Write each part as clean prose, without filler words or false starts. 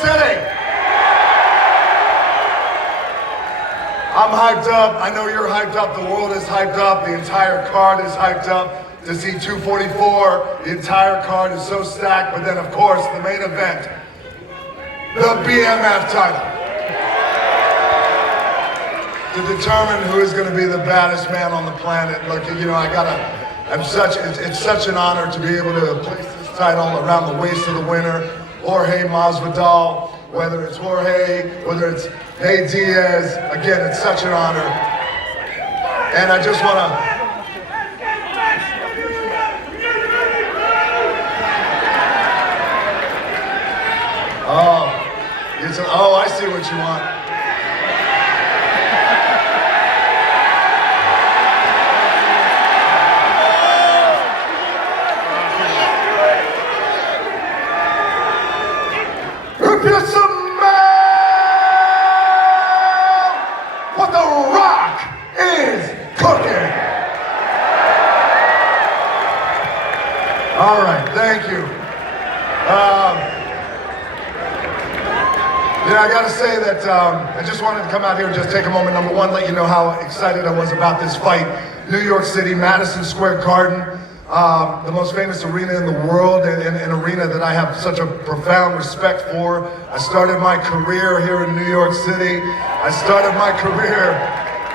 City. I'm hyped up. I know you're hyped up. The world is hyped up. The entire card is hyped up. To see 244, the entire card is so stacked. But then, of course, the main event, the BMF title. To determine who is going to be the baddest man on the planet. Look, you know, it's such an honor to be able to place this title around the waist of the winner, Jorge Masvidal. Whether it's Jorge, whether it's Nate Diaz, again, it's such an honor. And I just want to Oh, I see what you want. If you smell what The Rock is cooking. All right, thank you. Yeah, I gotta say that I just wanted to come out here and just take a moment. Number one, let you know how excited I was about this fight. New York City, Madison Square Garden, the most famous arena in the world, and an arena that I have such a profound respect for. I started my career here in New York City. I started my career,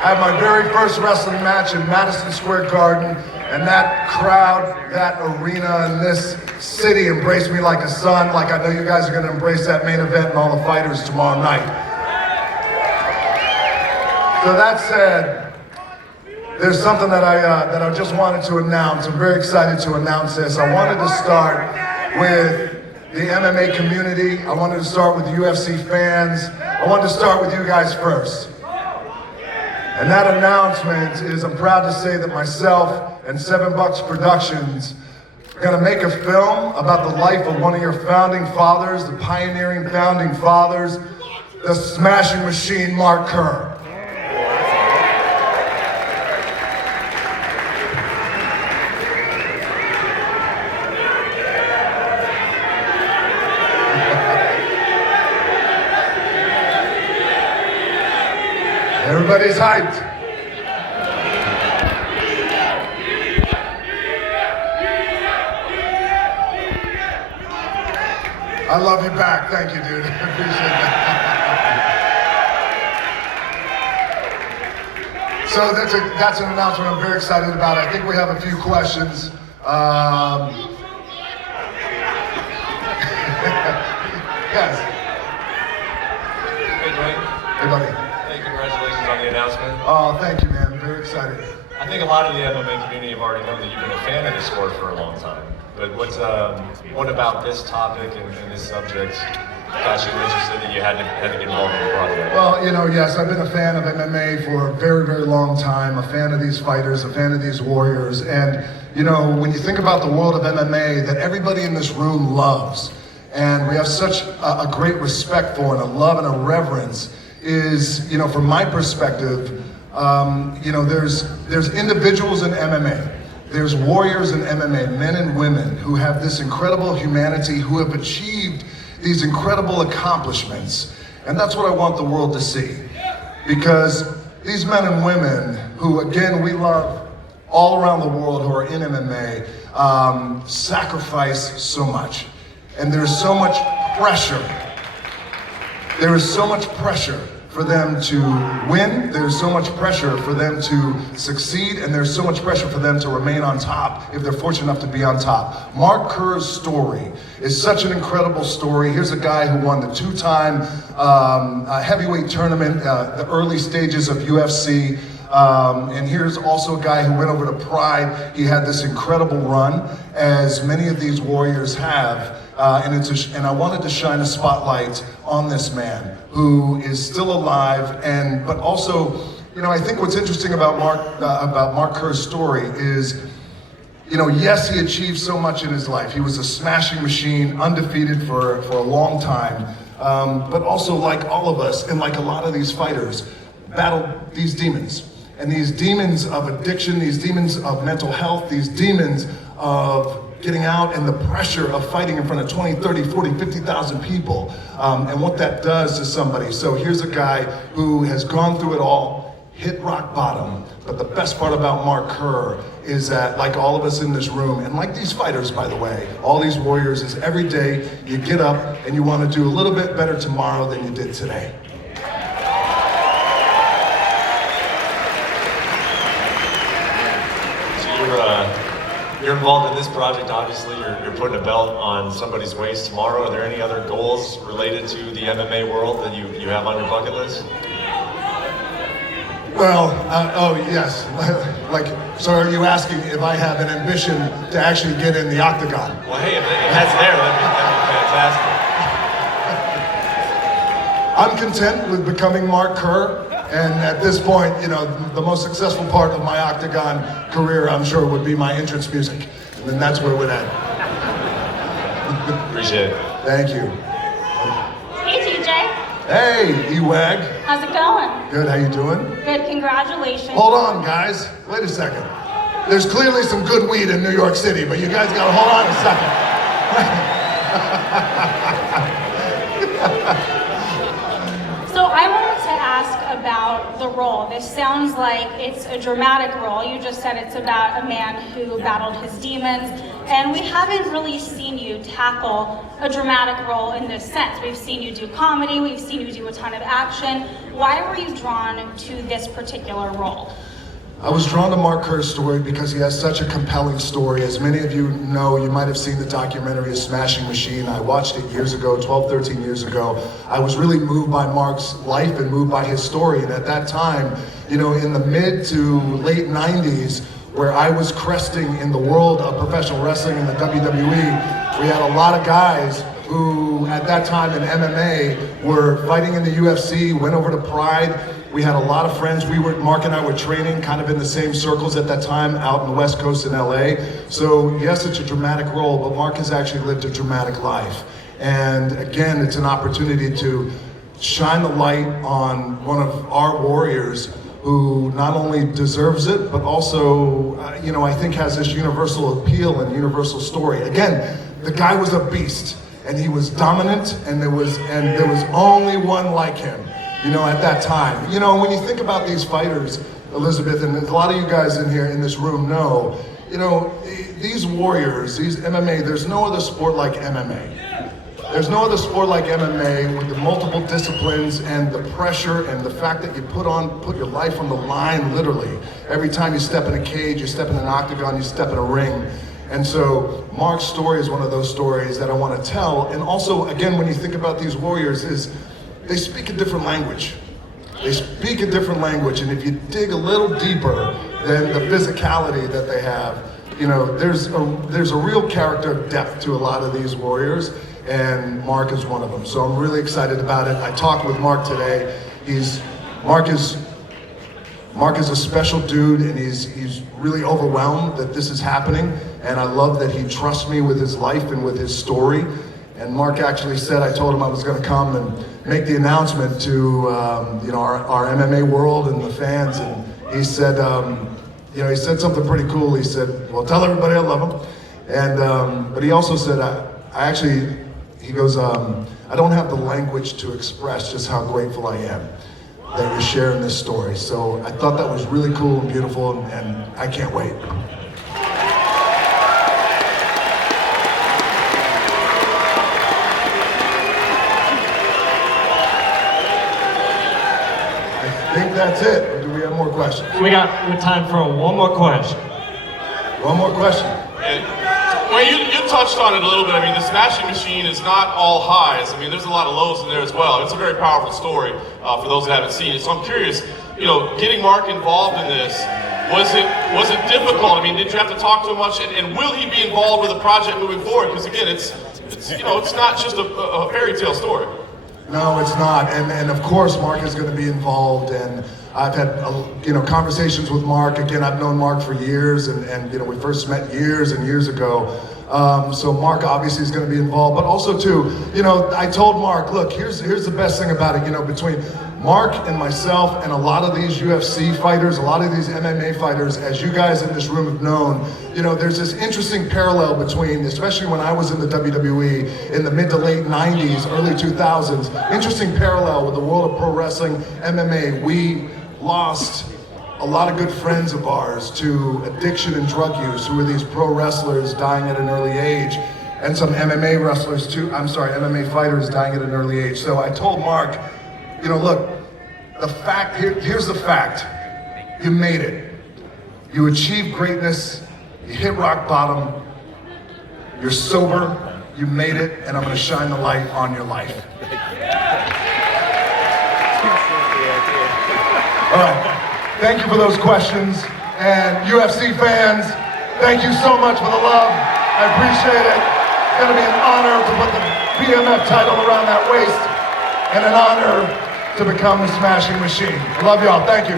had my very first wrestling match in Madison Square Garden, and that crowd, that arena, and this city embraced me like a son, like I know you guys are gonna embrace that main event and all the fighters tomorrow night. So that said, there's something that I just wanted to announce. I'm very excited to announce this. I wanted to start with the MMA community. I wanted to start with UFC fans. I wanted to start with you guys first. And that announcement is, I'm proud to say that myself and 7 Bucks Productions are gonna make a film about the life of one of your founding fathers, the pioneering founding fathers, the smashing machine, Mark Kerr. Everybody's hyped. I love you back. Thank you, dude. I appreciate that. So that's an announcement I'm very excited about. I think we have a few questions. Yes. Hey, Dwayne. Hey, buddy. Hey, congratulations on the announcement. Oh, thank you, man. I'm very excited. I think a lot of the MMA community have already known that you've been a fan of the sport for a long time. But what about this topic and this subject got you interested that you had to get involved in the project? Well, you know, yes, I've been a fan of MMA for a very, very long time, a fan of these fighters, a fan of these warriors. And, you know, when you think about the world of MMA that everybody in this room loves, and we have such a great respect for and a love and a reverence, is, you know, from my perspective, you know, there's individuals in MMA. There's warriors in MMA, men and women, who have this incredible humanity, who have achieved these incredible accomplishments. And that's what I want the world to see. Because these men and women, who again we love all around the world, who are in MMA, sacrifice so much. And there's so much pressure. There is so much pressure for them to win, there's so much pressure for them to succeed, and there's so much pressure for them to remain on top if they're fortunate enough to be on top. Mark Kerr's story is such an incredible story. Here's a guy who won the 2-time heavyweight tournament, the early stages of UFC. And here's also a guy who went over to Pride. He had this incredible run, as many of these warriors have. And I wanted to shine a spotlight on this man who is still alive, but also, you know, I think what's interesting about Mark Kerr's story is, you know, yes, he achieved so much in his life. He was a smashing machine, undefeated for a long time, but also, like all of us and like a lot of these fighters, battled these demons. And these demons of addiction, these demons of mental health, these demons of getting out and the pressure of fighting in front of 20, 30, 40, 50,000 people, and what that does to somebody. So here's a guy who has gone through it all, hit rock bottom, but the best part about Mark Kerr is that, like all of us in this room, and like these fighters, by the way, all these warriors, is every day you get up and you want to do a little bit better tomorrow than you did today. You're involved in this project, obviously. You're putting a belt on somebody's waist tomorrow. Are there any other goals related to the MMA world that you have on your bucket list? Well, oh yes. Like, so are you asking if I have an ambition to actually get in the octagon? Well, hey, if that's there, that'd be fantastic. I'm content with becoming Mark Kerr. And at this point, you know, the most successful part of my octagon career, I'm sure, would be my entrance music. And then that's where it would end. Appreciate it. Thank you. Hey, TJ. Hey, E-Wag. How's it going? Good, how you doing? Good, congratulations. Hold on, guys. Wait a second. There's clearly some good weed in New York City, but you guys gotta hold on a second. So I wanted to ask about the role. This sounds like it's a dramatic role. You just said it's about a man who battled his demons, and we haven't really seen you tackle a dramatic role in this sense. We've seen you do comedy, we've seen you do a ton of action. Why were you drawn to this particular role? I was drawn to Mark Kerr's story because he has such a compelling story. As many of you know, you might have seen the documentary A Smashing Machine. I watched it years ago, 12, 13 years ago. I was really moved by Mark's life and moved by his story. And at that time, you know, in the mid to late 90s, where I was cresting in the world of professional wrestling in the WWE, we had a lot of guys who at that time in MMA were fighting in the UFC, went over to Pride. We had a lot of friends. Mark and I were training kind of in the same circles at that time out in the West Coast in LA. So yes, it's a dramatic role, but Mark has actually lived a dramatic life. And again, it's an opportunity to shine the light on one of our warriors who not only deserves it, but also, you know, I think has this universal appeal and universal story. Again, the guy was a beast, and he was dominant, and there was only one like him. You know, at that time. You know, when you think about these fighters, Elizabeth, and a lot of you guys in here in this room know, you know, these warriors, these MMA, there's no other sport like MMA. There's no other sport like MMA with the multiple disciplines and the pressure and the fact that you put your life on the line, literally. Every time you step in a cage, you step in an octagon, you step in a ring. And so Mark's story is one of those stories that I want to tell. And also, again, when you think about these warriors, is they speak a different language. They speak a different language, and if you dig a little deeper than the physicality that they have, you know, there's a real character depth to a lot of these warriors, and Mark is one of them. So I'm really excited about it. I talked with Mark today. Mark is a special dude, and he's really overwhelmed that this is happening, and I love that he trusts me with his life and with his story. And Mark actually said, I told him I was going to come and make the announcement to you know, our MMA world and the fans, and he said, you know, he said something pretty cool. He said, well, tell everybody I love them. And but he also said, he goes, I don't have the language to express just how grateful I am that you're sharing this story. So I thought that was really cool and beautiful, and I can't wait. I think that's it. Or do we have more questions? We got time for one more question. One more question. Well, you touched on it a little bit. I mean, the Smashing Machine is not all highs. I mean, there's a lot of lows in there as well. It's a very powerful story for those that haven't seen it. So I'm curious, you know, getting Mark involved in this, was it difficult? I mean, did you have to talk to him much? And will he be involved with the project moving forward? Because again, it's you know, it's not just a fairy tale story. No, it's not, and of course Mark is going to be involved, and I've had you know, conversations with Mark. Again, I've known Mark for years, and you know, we first met years and years ago. So Mark obviously is going to be involved, but also too, you know, I told Mark, look, here's the best thing about it, you know, between Mark and myself and a lot of these UFC fighters, a lot of these MMA fighters, as you guys in this room have known, you know, there's this interesting parallel between, especially when I was in the WWE in the mid to late 90s, early 2000s, interesting parallel with the world of pro wrestling, MMA. We lost a lot of good friends of ours to addiction and drug use, who were these pro wrestlers dying at an early age, and some MMA wrestlers too, MMA fighters dying at an early age. So I told Mark, you know, look, here's the fact. You made it. You achieved greatness. You hit rock bottom. You're sober. You made it, and I'm going to shine the light on your life. All right. Thank you for those questions. And UFC fans, thank you so much for the love. I appreciate it. It's going to be an honor to put the BMF title around that waist, and an honor to become the Smashing Machine. Love y'all. Thank you.